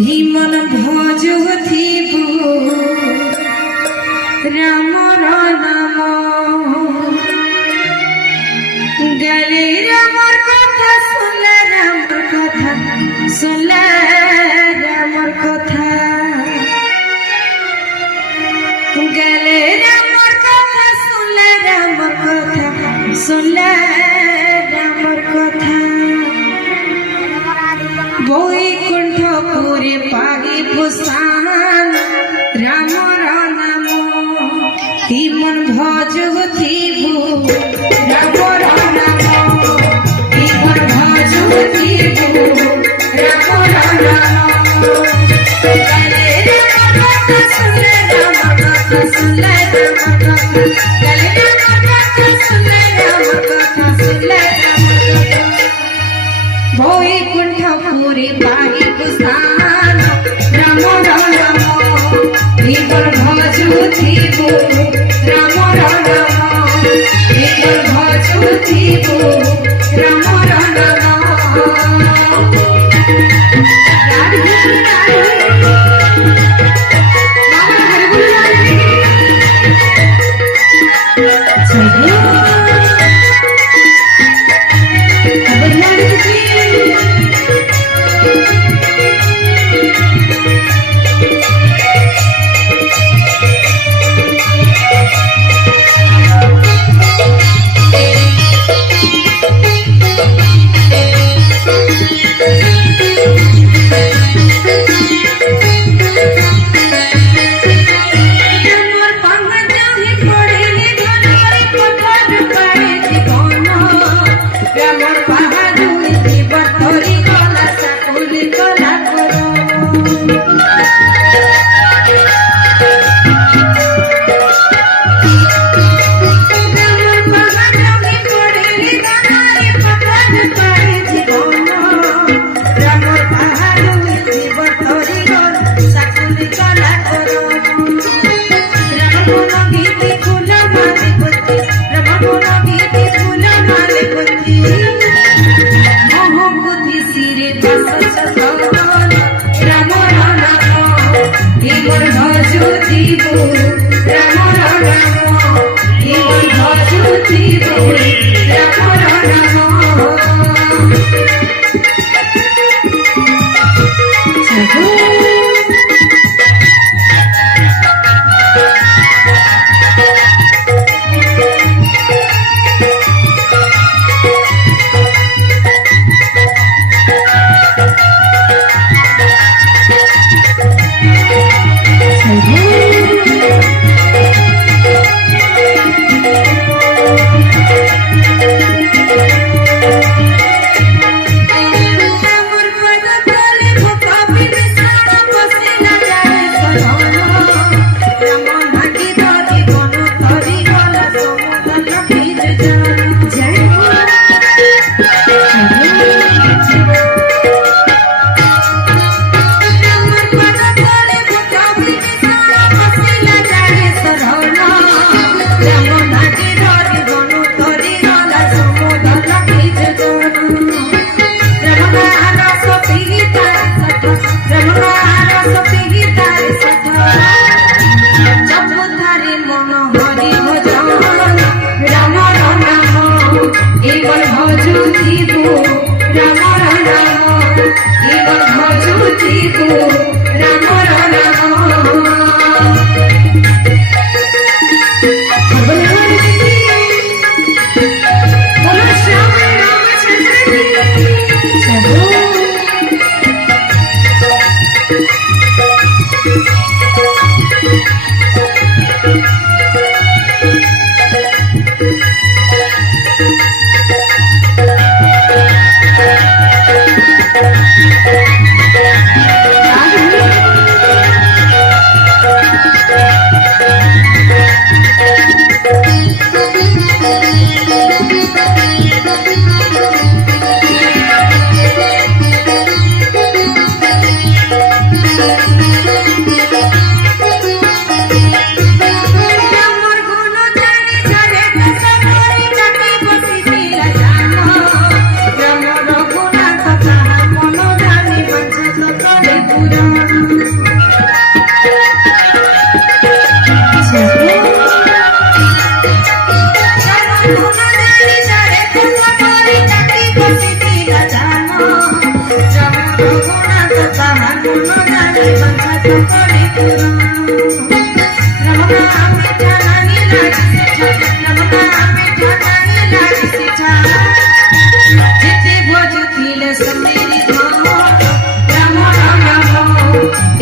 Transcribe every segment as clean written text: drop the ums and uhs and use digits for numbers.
ভীমন ভজ থিব রামর নাম গলে রামর কথা শুনলে রামর কথা শুনলে রামর কথা গলে রামর কথা শুনলে রামর কথা শুনলে রামর কথা বৈকুণ্ঠপুরে পাইব স্থান রামর নাম তিমন ভজ থিব রামর নাম তিমন ভজ থিব রামর নাম গলে রামর কথা শুনলে রামর কথা শুনলে রামর কথা গলে রামর কথা শুনলে রামর কথা শুনলে রামর কথা বৈকুণ্ঠপুরে পাইব স্থান রামর নাম তিমন ভজ থিব রামর নাম তিমন ভজ থিব রামর নাম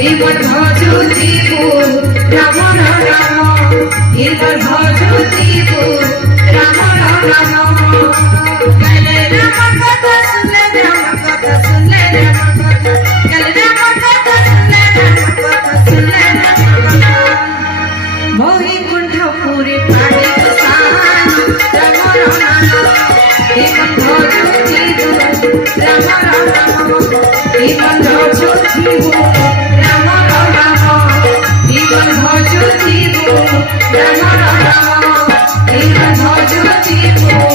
এবার ভজু দিব রাম রাম এবার ভজু দিব রাম রাম গলে রাম কথা শুনলে রাম কথা শুনলে রাম কথা গলে রাম কথা শুনলে রাম কথা শুনলে রাম কথা বৈকুণ্ঠপুরে পাড়ে স্থান রাম রাম এবার ভজু দিব রাম রাম এবার ভজু দিব রাম রাম এবার ভজু দিব রাম রাম এবার ভজু দিব